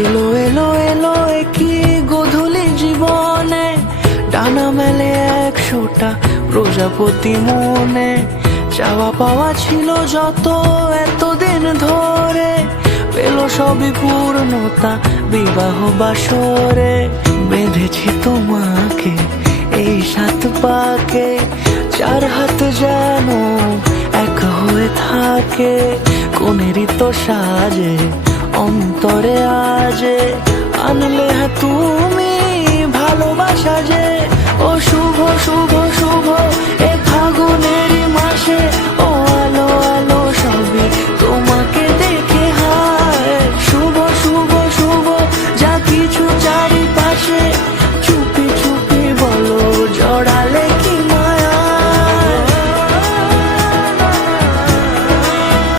এলো এলো এলো কি গধূলি জীবনে, ডানা মেলে 100টা প্রজাপতি মনে। চাওয়া পাওয়া ছিল যত এতদিন ধরে, পেল সবই পূর্ণতা বিবাহ বাসরে। বেঁধেছি তোমাকে এই 7 পাকে, 4 হাত যেন এক হয়ে থাকে। কোনেরই তো সাজে অন্তরে আজে, আনলে তুমি ভালোবাসা যে। ও শুভ শুভ শুভ